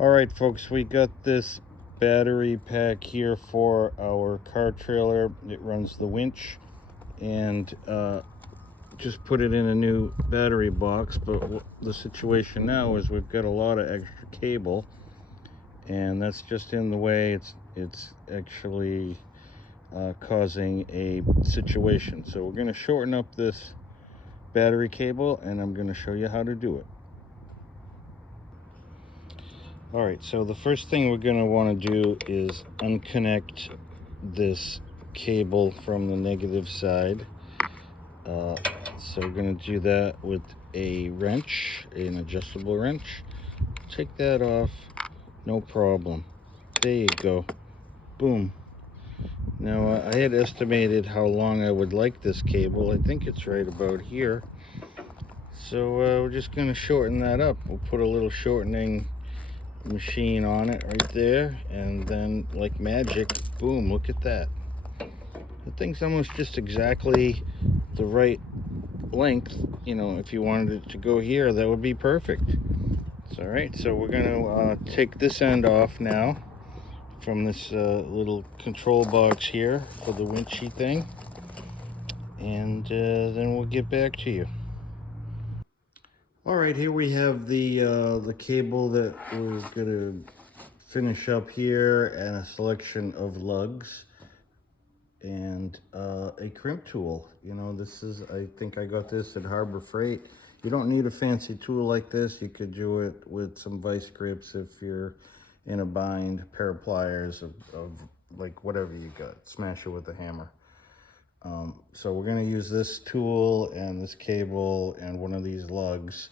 Alright folks, we got this battery pack here for our car trailer. It runs the winch, and just put it in a new battery box. But the situation now is we've got a lot of extra cable, and that's just in the way. It's actually causing a situation. So we're going to shorten up this battery cable, and I'm going to show you how to do it. Alright, so the first thing we're going to want to do is unconnect this cable from the negative side. So we're going to do that with a wrench, an adjustable wrench. Take that off, no problem. There you go. Boom. Now I had estimated how long I would like this cable. I think it's right about here. So we're just going to shorten that up. We'll put a little shortening machine on it right there, and then like magic, boom, look at that. The thing's almost just exactly the right length. You know, if you wanted it to go here, that would be perfect. It's all right. So we're gonna take this end off now from this little control box here for the winchy thing, and then we'll get back to you. All right, here we have the cable that we're gonna finish up here, and a selection of lugs, and a crimp tool. You know, this is, I think I got this at Harbor Freight. You don't need a fancy tool like this. You could do it with some vice grips if you're in a bind, a pair of pliers of like whatever you got. Smash it with a hammer. So we're going to use this tool and this cable and one of these lugs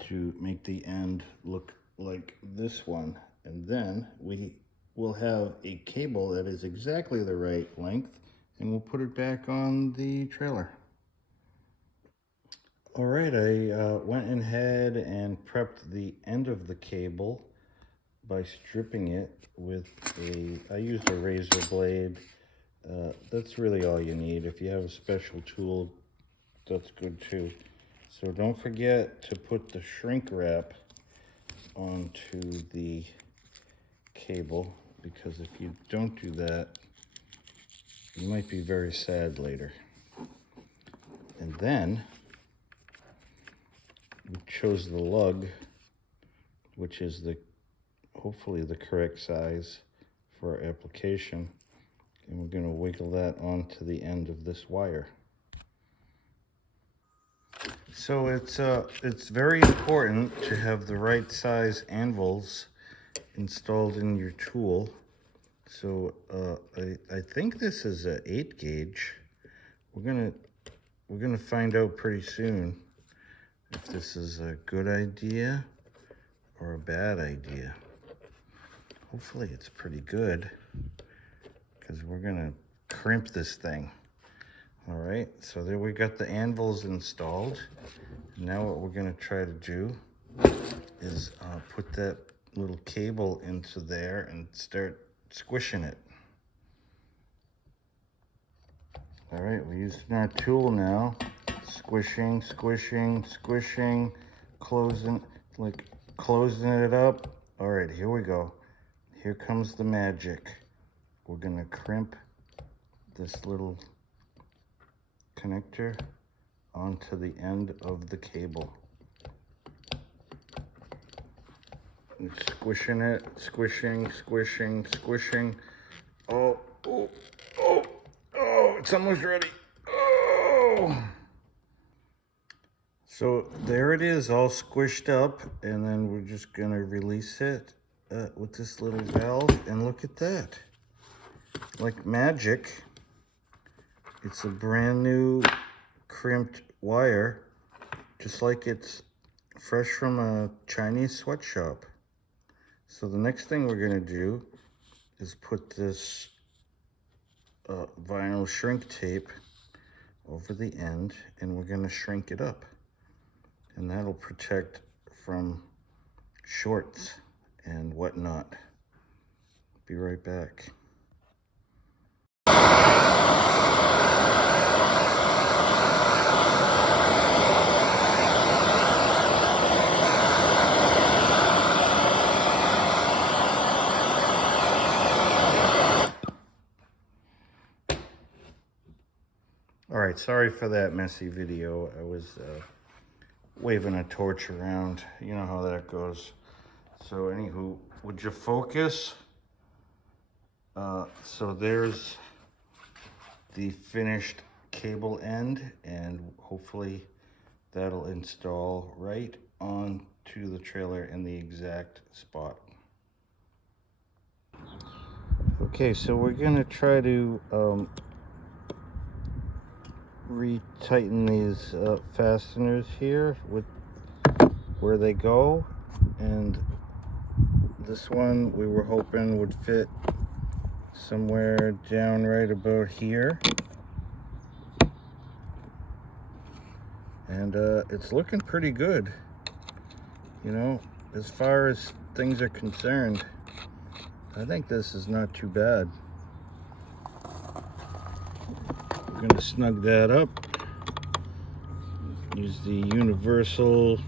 to make the end look like this one. And then we will have a cable that is exactly the right length, and we'll put it back on the trailer. All right, I went ahead and prepped the end of the cable by stripping it with I used a razor blade. That's really all you need. If you have a special tool, that's good too. So don't forget to put the shrink wrap onto the cable, because if you don't do that, you might be very sad later. And then we chose the lug, which is hopefully the correct size for our application. And we're going to wiggle that onto the end of this wire. So it's very important to have the right size anvils installed in your tool. So I think this is a 8 gauge. We're gonna find out pretty soon if this is a good idea or a bad idea. Hopefully it's pretty good, because we're gonna crimp this thing. All right, so there we got the anvils installed. Now what we're gonna try to do is put that little cable into there and start squishing it. All right, we're using our tool now. Squishing, squishing, squishing, closing it up. All right, here we go. Here comes the magic. We're gonna crimp this little connector onto the end of the cable. And squishing it, squishing, squishing, squishing. Oh, oh, oh, oh, it's almost ready. Oh! So there it is, all squished up, and then we're just gonna release it with this little valve, and look at that. Like magic, it's a brand new crimped wire, just like it's fresh from a Chinese sweatshop. So the next thing we're gonna do is put this vinyl shrink tape over the end, and we're gonna shrink it up. And that'll protect from shorts and whatnot. Be right back. right, sorry for that messy video. I was waving a torch around. You know how that goes. So anywho, would you focus? So there's the finished cable end, and hopefully that'll install right onto the trailer in the exact spot. Okay, so we're gonna try to retighten these fasteners here with where they go, and this one we were hoping would fit somewhere down right about here, and it's looking pretty good, you know, as far as things are concerned. I think this is not too bad. We're going to snug that up. Use the universal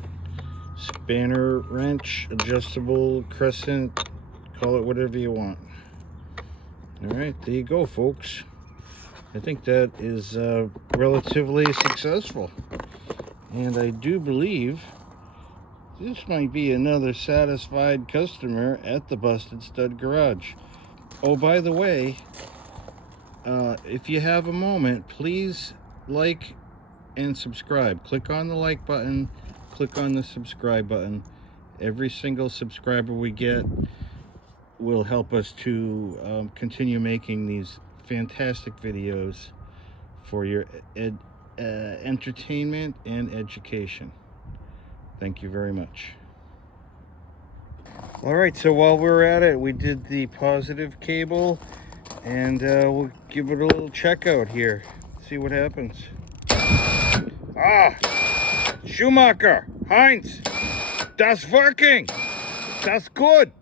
spanner wrench, adjustable crescent, call it whatever you want. All right, there you go, folks. I think that is relatively successful. And I do believe this might be another satisfied customer at the Busted Stud Garage. Oh, by the way, if you have a moment, please like and subscribe. Click on the like button, click on the subscribe button. Every single subscriber we get will help us to continue making these fantastic videos for your entertainment and education. Thank you very much. All right, so while we're at it, we did the positive cable, and we'll give it a little check out here. See what happens. Schumacher, Heinz, das working. That's good.